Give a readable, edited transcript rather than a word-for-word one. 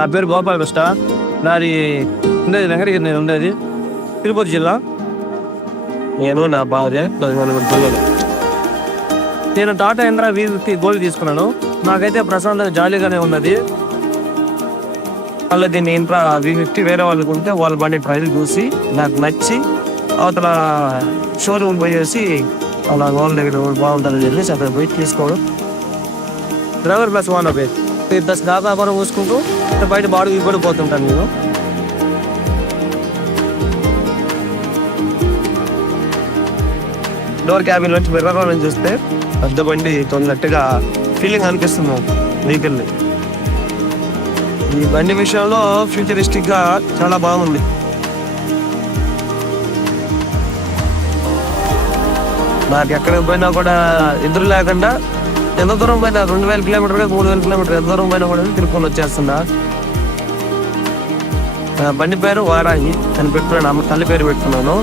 నా పేరు గోపాలకృష్ణ. నాది ఉండేది వెంకటగిరి, నేను ఉండేది తిరుపతి జిల్లా. నేను నా భార్య పిల్లలు. నేను టాటా ఇంద్రా V50 గోల్డ్ తీసుకున్నాను. నాకైతే ప్రశాంతంగా జాలీగానే ఉన్నది. మళ్ళీ దీన్ని ఇంట్రా V50 వేరే వాళ్ళకి ఉంటే వాళ్ళ బండి ట్రైల్ చూసి నాకు నచ్చి అవతల షోరూమ్ పోయేసి అలా వాళ్ళ దగ్గర బాగుంటుందని చెప్పేసి అక్కడ పోయి తీసుకోవడం. డ్రైవర్ ప్లస్ వన్ అబ్బాయి 10 దాకా కూడా చూసుకుంటూ బయట బాడుగు కూడా పోతుంటాను నేను. డోర్ క్యాబిన్ నుంచి మిర్రర్ చూస్తే పెద్ద బండి తొందరగా ఫీలింగ్ అనిపిస్తుంది వెహికల్ని. ఈ బండి విషయంలో ఫ్యూచరిస్టిక్ గా చాలా బాగుంది. నాకు ఎక్కడికి పోయినా కూడా ఎదురు లేకుండా ఎంత దూరం పోయినా 2000 కిలోమీటర్ 3000 కిలోమీటర్ ఎంత దూరం పోయినా కూడా తిరుక్కొని వచ్చేస్తున్నా. బండి పేరు వారాయి అని పెట్టుకున్నాను, అమ్మ తల్లి పేరు పెట్టుకున్నాను.